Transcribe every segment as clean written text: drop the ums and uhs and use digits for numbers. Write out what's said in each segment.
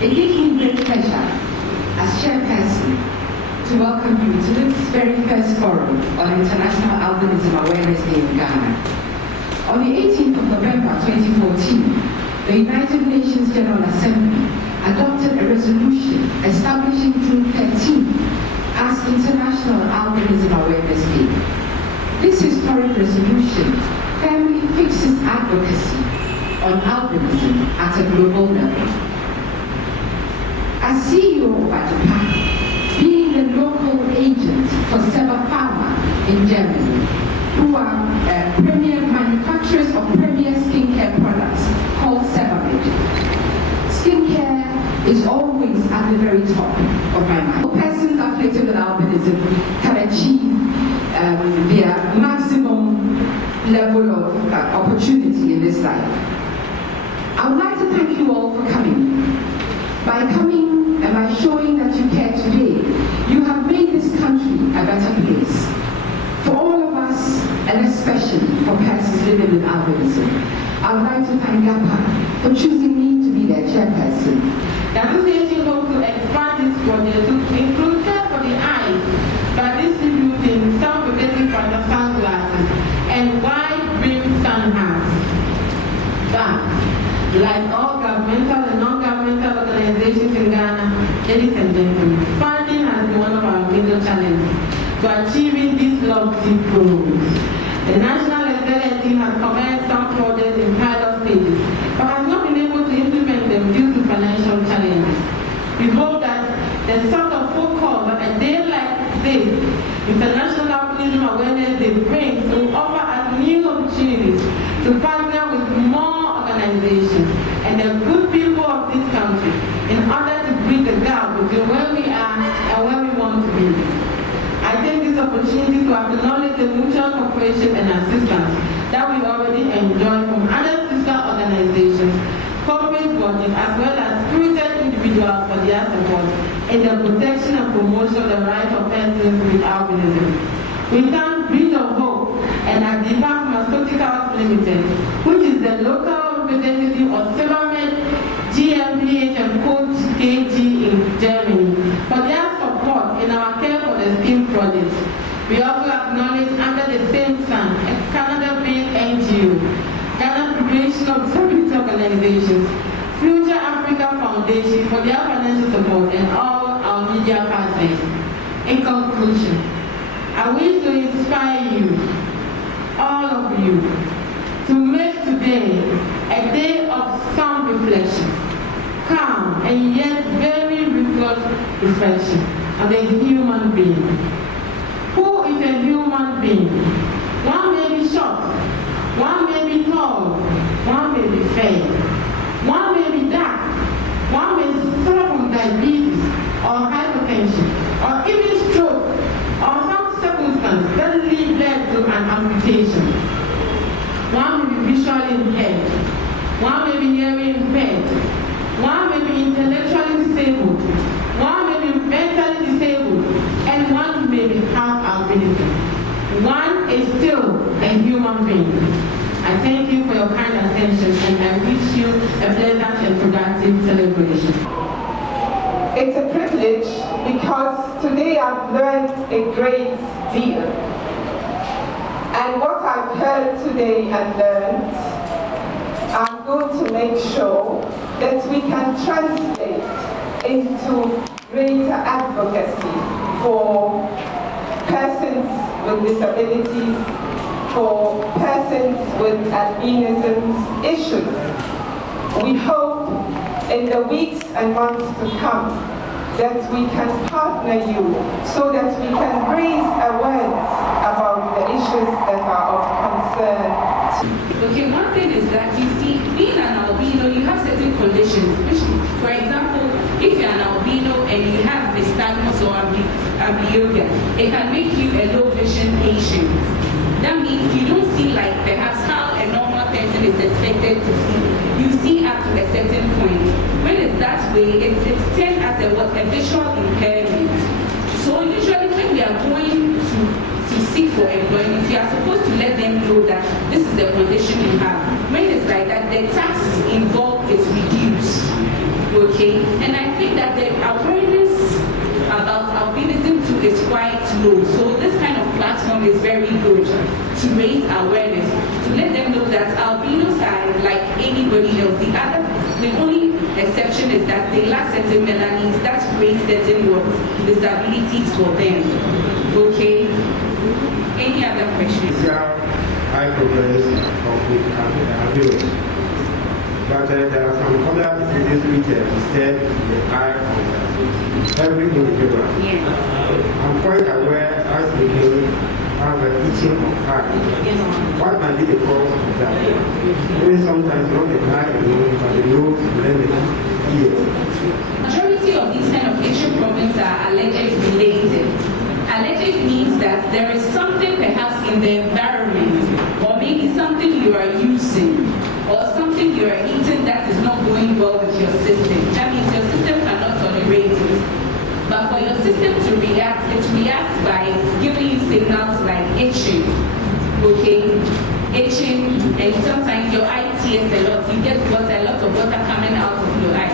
It gives me great pleasure as chairperson to welcome you to this very first forum on International Albinism Awareness Day in Ghana. On the 18th of November 2014, the United Nations General Assembly adopted a resolution establishing June 13th as International Albinism Awareness Day. This historic resolution firmly fixes advocacy on albinism at a global level. As CEO of ADUPA, being the local agent for Seba Pharma in Germany, who are premier manufacturers of premier skincare products called Sebamed. Skincare is always at the very top of my mind. Persons afflicted with albinism can achieve their maximum level of opportunity in this life. I would like to thank you all for coming. By coming and by showing that you care today, you have made this country a better place. For all of us, and especially for persons living with albinism, I would like to thank GAPA for choosing me to be their chairperson. The association hopes to expand this project to include care for the eyes by distributing some protective sunglasses and wide-brim sun hats. But, like all governmental and non-governmental organizations in Ghana, ladies and gentlemen, funding has been one of our major challenges to achieving these lofty goals. The National Executive Team has commenced some projects in pilot stages, but has not been able to implement them due to financial challenges. We hope that the sort of focus on a day like this, International Albinism Awareness Day, brings will offer us new opportunities to partner with more organizations and the good people of this country in order to bridge the gap between where we are and where we want to be. I take this opportunity to acknowledge the mutual cooperation and assistance that we already enjoy from other sister organizations, corporate bodies, as well as spirited individuals for their support in the protection and promotion of the rights of persons with albinism. We thank Bridge of Hope and ADUPA Pharmaceuticals Limited, which is the local representative of Sebamed, GmbH and Coach KG in Germany, for their support in our care for the skin project. We also acknowledge under the same sun a Canada-based NGO, Ghana Federation of Disability Organizations, Future Africa Foundation for their financial support, and all our media partners. In conclusion, I wish to inspire you, all of you, to make today a day of some reflection, calm and yet very rigorous reflection of a human being. Who is a human being? One may be short, one may be tall, one may be fair, one may be dark, one may suffer from diabetes or hypertension or even stroke or some circumstance that led to an amputation. One may be visually impaired, one may be hearing impaired, one may be intellectually disabled, one may be mentally disabled, and one may be half albinism. One is still a human being. I thank you for your kind attention and I wish you a pleasant and productive celebration. It's a privilege because today I've learned a great deal. And what I've heard today and learned, I'm going to make sure that we can translate into greater advocacy for persons with disabilities, for persons with albinism issues. We hope in the weeks and months to come that we can partner you so that we can raise awareness about the issues that are of concern. Okay, one thing is that you see, being an albino, you have certain conditions. Which, for example, if you're an albino and you have nystagmus or amblyopia, it can make you a low vision patient. That means you don't see like perhaps how a normal person is expected to see. You see up to a certain point. When it's that way, it's termed as a visual impairment. So usually when we are going to seek for employment, you are supposed to let them know that this is the condition you have. When it's like that, the tax involved is reduced. Okay. Okay, and I think that the awareness about albinism too is quite low. So this kind of platform is very good to raise awareness, to let them know that albinos are like anybody else. The only exception is that they lack certain melanins that create certain disabilities for them. Okay. Any other questions? High progress of albinos. But there are some other diseases which disturb the eye of every individual. Yeah. I'm quite aware as we have an itching of eye. What might be the cause of that? Maybe sometimes not the eye alone, but the nose and then the ear. Majority of these kind of itching problems are allergic related. Allergic means that there is something perhaps in the environment, or maybe something you are using, or something you are eating that is not going well with your system. That means your system cannot tolerate it. But for your system to react, it reacts by giving you signals like itching, okay? Itching, and sometimes your eye tears a lot. You get a lot of water coming out of your eye.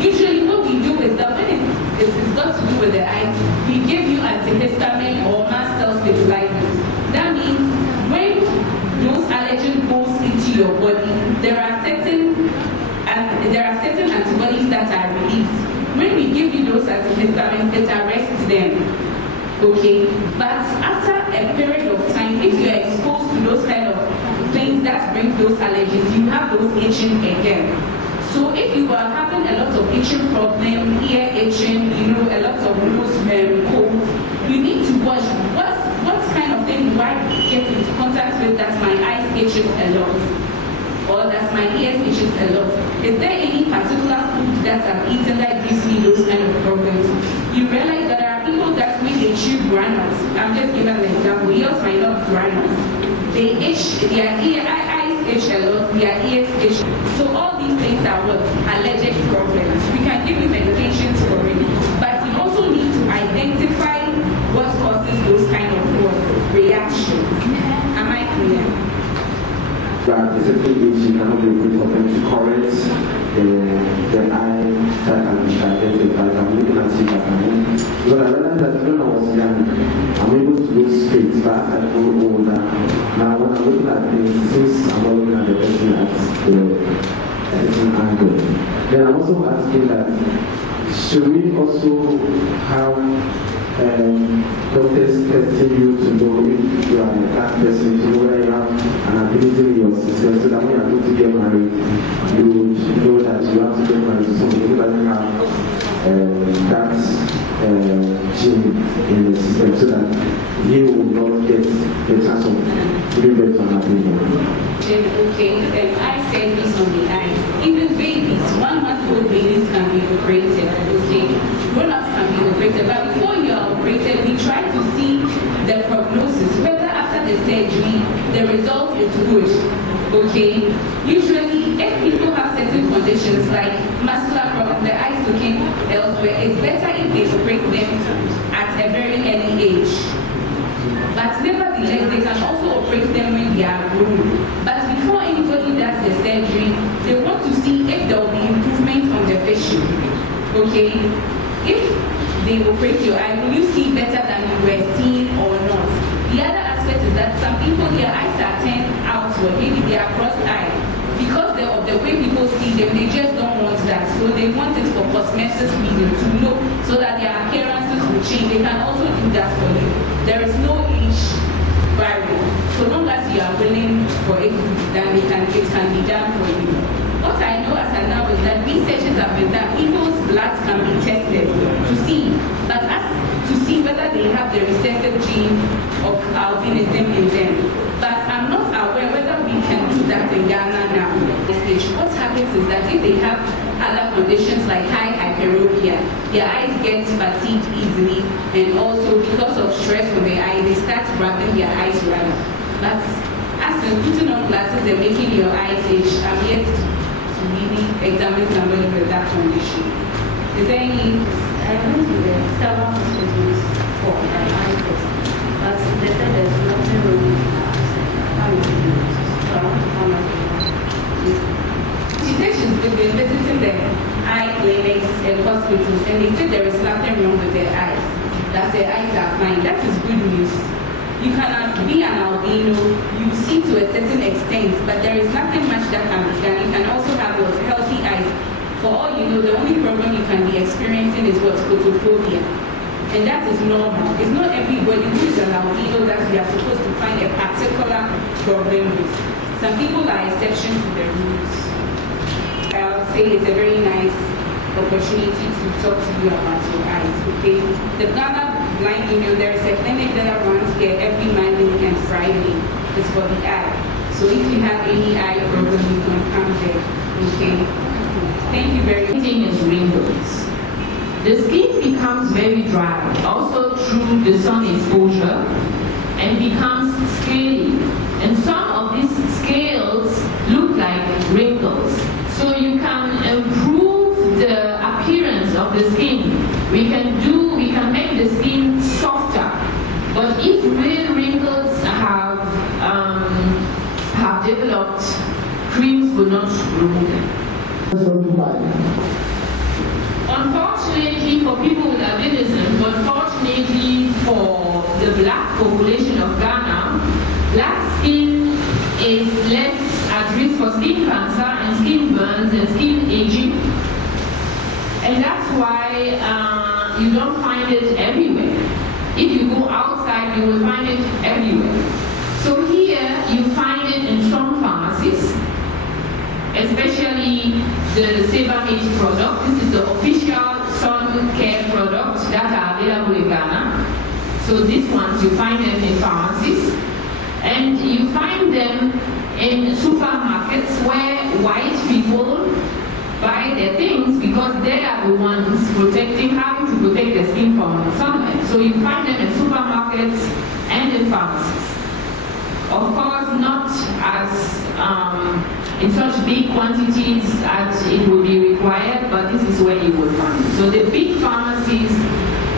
Usually what we do is that when it's got to do with the eye, we give you antihistamine or mast cell stabilizers. That means when those allergen goes into your body, there are certain antibodies that are released. When we give you those antihistamines, it arrests them. Okay? But after a period of time, if you are exposed to those kind of things that bring those allergies, you have those itching again. So if you are having a lot of itching problem, ear itching, a lot of nose cold, you need to watch what kind of thing do I get into contact with that my eyes itches a lot, or that my ears itches a lot. Is there any particular food that I've eaten that gives me those kind of problems? You realize that there are people that when they chew granules, I'm just giving an example, yours might not granules. They itch, their eyes itch a lot, their ears itch. So all these things are what? Allergic problems. We can give you medications for it, but we also need to identify what causes those kind of reactions. Am I clear? But it's a thing which you cannot be able for them to correct the eye that can be identified. I'm looking at it at home. But I realized that when I was young, I'm able to look straight, but as I grow older, now when I'm looking at things, since I'm not looking at the person at a certain angle, then I'm also asking that, should we also have doctors testing you to know if you are a bad person, to know whether you have an ability in your system, so that when you are going to get married, you know that you have to get married to someone who doesn't have that gene in the system, so that he will not get the chance of giving birth to an ability. Okay, I said this on the eye. Even babies, 1 month-old babies can be operated, okay? Grown-ups can be operated, but before you are operated, we try to see the prognosis, whether after the surgery, the result is good, okay? Usually, if people have certain conditions like muscular problems, the eyes looking elsewhere, it's better if they operate them at a very early age. But nevertheless, they can also operate them when they are grown. But before anybody does the surgery, they want to see if there will be improvement on the vision. Okay? If they operate your eye, will you see better than you were seeing or not? The other aspect is that some people, their eyes are turned outward, maybe they are cross-eyed. Because of the way people see them, they just don't want that. So they want it for cosmetic reasons, to look so that their appearances will change. They can also do that for you. There is no age barrier. So long as you are willing for it to be done, it can be done for you. What I know as I now is that researches have been done. People's blood can be tested to see, but as to see whether they have the recessive gene of albinism in them. But I'm not aware whether we can do that in Ghana now. What happens is that if they have other conditions like high hyperopia, their eyes get fatigued easily, and also because of stress on their eye, they start rubbing their eyes right. But as in putting on glasses and making your eyes itch, I'm yet to really examine somebody with that condition. Is there any? I went to the several hospitals for an eye test, but they said there's nothing wrong with the eye. She said she's been visiting the eye clinics and hospitals, and they say there is nothing wrong with their eyes, that their eyes are fine. That is good news. You cannot be an albino, you see to a certain extent, but there is nothing much that can be done. You can also have your healthy eyes. For all you know, the only problem you can be experiencing is what? Photophobia. And that is normal. It's not everybody who is an albino that we are supposed to find a particular problem with. Some people are exceptions to the rules. I'll say it's a very nice opportunity to talk to you about your eyes, okay? The Ghana Blind Union, there is a clinic that runs here every Monday and Friday. It's for the eye. So if you have any eye problem, you can come there, okay? Thank you very much. Thing is wrinkles. The skin becomes very dry, also through the sun exposure, and becomes scaly. And some of these scales look like wrinkles. So you can improve the appearance of the skin. We can make the skin softer. But if real wrinkles have developed, creams will not remove them. Unfortunately for people with albinism, unfortunately for the black population of Ghana, black skin is less at risk for skin cancer and skin burns and skin aging. And that's why you don't find it everywhere. If you go outside, you will find it everywhere. So here you find it in some pharmacies, especially the Sebamate product. This is the official sun care products that are available in Ghana. So these ones, you find them in pharmacies. And you find them in supermarkets where white people buy their things because they are the ones having to protect their skin from sunlight. So you find them in supermarkets and in pharmacies. Of course, not as in such big quantities as it would be required, but this is where you will find it. So the big pharmacies,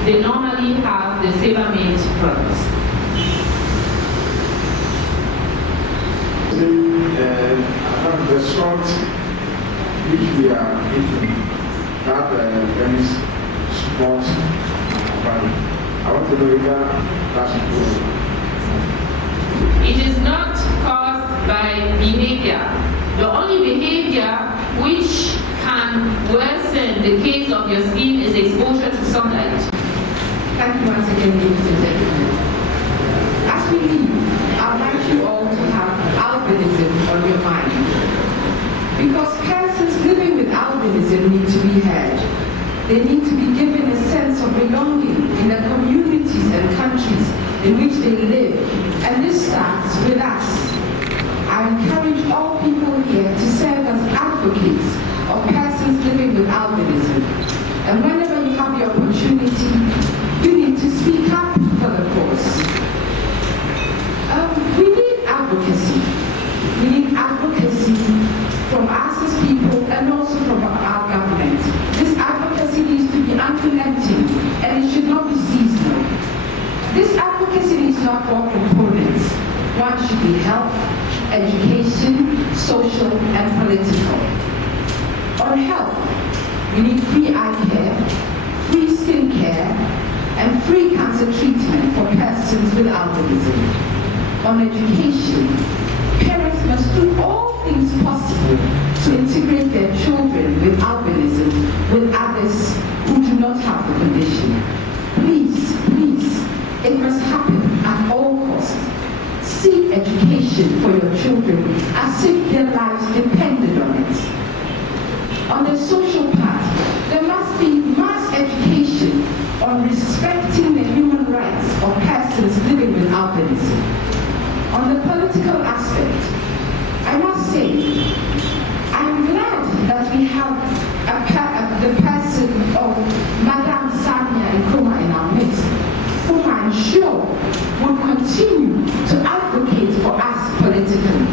they normally have the Sebamate products. The salt which we are eating, that very small body. I want to know if that's true. It is not caused by behavior. The only behavior which can worsen the case of your skin is exposure to sunlight. Thank you once again, ladies and gentlemen. As we leave, I'd like you all to have albinism on your mind. Because persons living with albinism need to be heard. They need to be given a sense of belonging in the communities and countries in which they live. And this starts with us. I encourage all people here to serve as advocates of persons living with albinism. And whenever you have the opportunity, you need to speak up for the cause. We need advocacy. We need advocacy from us as people and also from our government. This advocacy needs to be unrelenting and it should not be seasonal. This advocacy needs to have four components. One should be health, education, social, and political. On health, we need free eye care, free skin care, and free cancer treatment for persons with albinism. On education, parents must do all things possible to integrate their children with albinism with others who do not have the condition. Please, it must happen at all costs. Seek education for your children as if their lives depended on it. On the social part, there must be mass education on respecting the human rights of persons living with albinism. On the political aspect, I must say, I'm glad that we have the person of Madame Samia Nkrumah in our midst, whom I'm sure will continue to advocate for us politically.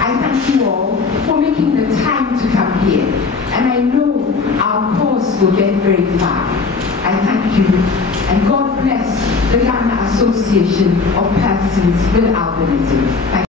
I thank you all for making the time to come here, and I know our cause will get very far. I thank you, and God bless the Ghana Association of Persons with Albinism.